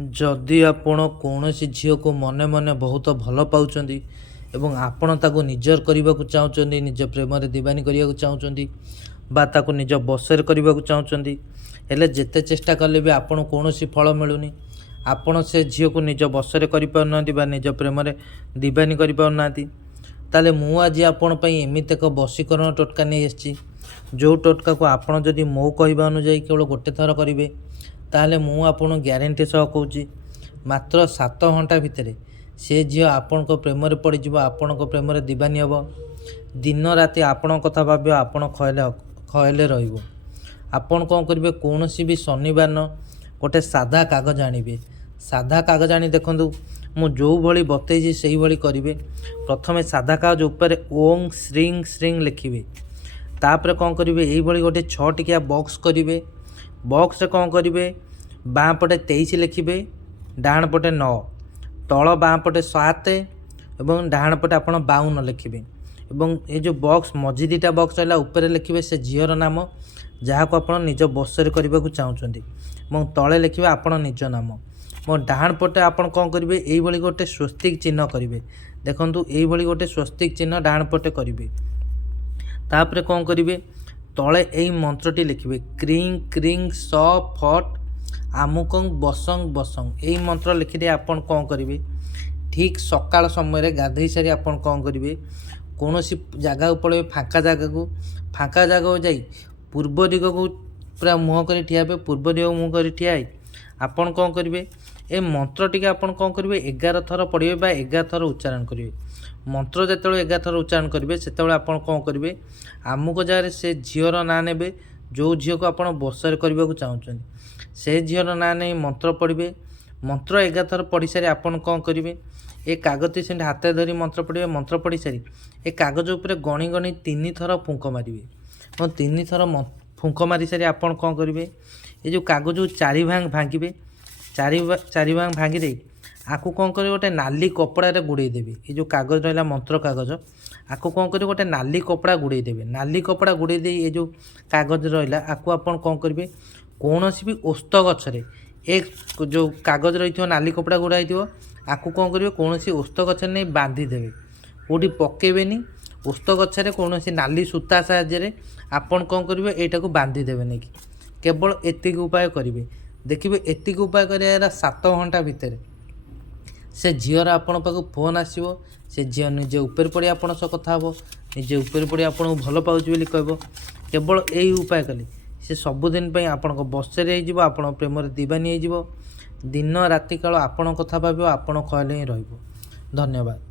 जदि आपण कौनसी झील को मने मने बहुत भल पाउचंदी एवं आपण ताको निजर करने को चाहते निज प्रेम दीवानी करने को चाहते बा ताको निज बसरे करने को चाहते हेले जेते चेष्टा कले भी आपण कौन फल मिलूनी आपण से झील को निज बसरे कर निज प्रेम दीवानी कर ताले मु आज आपण एमती एक बसीकरण टोटका नहीं आसी जो टोटका को आपण जदि मो कहवा अनुजाई केवल गोटे थर करेंगे ताहले मु आपन ग्यारंटी सह कहूँ मात्र 7 घंटा भितर से झील आपण प्रेम पड़ आपण प्रेम दीवानी हम दिन राति आपण कथा भाव आपण खयले आपण कौन करेंगे कौन भी शनिवार न गोटे साधा कागज आणवे साधा कागज आनी देखूँ मु जो भली बतई से भाई करेंगे प्रथम साधा कागज उपर ओं श्रींग श्रींग लिखे तापर कौन करेंगे यही गोटे 6 टिकिया बॉक्स करेंगे बॉक्स कौन करेंगे बाँ पटे 23 लिखे डाण पटे 9 तल बाँ पटे 7 एवं डाण पटे आप 52 लिखे एवं ये जो बॉक्स मझी दुटा बॉक्स रहा ऊपर लिखे से झीर नाम जहाँ को आप निज बसरे करने को चाहते और तले लिखे आपण निज नाम मो डाण पटे आप कौन करेंगे यही गोटे स्वस्तिक चिन्ह करेंगे देखूँ यही गोटे स्वस्तिक चिन्ह डाण पटे करेंगे तापर कौन करेंगे तले यही मंत्रटी लिखे क्रिंग क्रिंग स फट आमुकंग बसंग बसंग यही मंत्र लिखिदे आपन कौन करेंगे ठीक सकाल समय गाधई सारी आपन कौन करेंगे कौन सी जगह पड़े फाँका जगह जा पूर्व दिग को पूरा मुँह कर ठिया पूर्व दिग मुँह कर ठिया आपन कौन करेंगे ए मंत्र टी आपन कौन करेंगे 11 थर पढ़े 11 थर उच्चारण करेंगे मंत्र जो 11 थर उच्चारण करेंगे से आपन कौन करेंगे आमुक जगह से झीर ना ने जो झील को आप बसरे करने को चाहते से झीर ना नहीं मंत्र पढ़े मंत्र 11 थर पढ़ी सारी आपन कौन करेंगे ए कागज से हाथ धरी मंत्र पढ़े मंत्र पढ़ी सारी ए कागज उपर गणी गणी 3 थर फुंक मारे और 3 थर फुंक मारी सारी आपन कौन करेंगे ये जो कागज 4 भाग भांगे 4 भाग भांगी दे आपको कौन करेंगे गोटे नाली कपड़ा गुड़े देवे ये जो कागज रहा मंत्र कागज आपको कौन करेंगे गोटे नाली कपड़ा गुड़े देवे नाली कपड़ा गुड़े दे ये जो कागज रहा आपको आप कौन करेंगे कौन भी ओस्त गचरे एक जो कागज रही नाली कपड़ा गुड़ाई आपको कौन करेंगे कौन ओस्त गच नहीं बांधी देवे कौटी पकेबेनी ओस्त गचरे कौन नाली सूता साहाय्य आपन कौन करेंगे यहाँ को बांधी देवे नहीं केवल एतिक उपाय करेंगे देखिए एतिक उपाय कर 7 घंटा भितर से झीर आपण पाक फोन आसो से झी निजे ऊपर पड़ी आपण सह कथा हे निजे ऊपर पड़ी आपको भल पाँच बोली कह केवल यही उपाय कले से सबुदिन आपण बसरे हो आप प्रेम दीवानी हो दिन राति काल आपण कथा भाव आपण कहले ही धन्यवाद।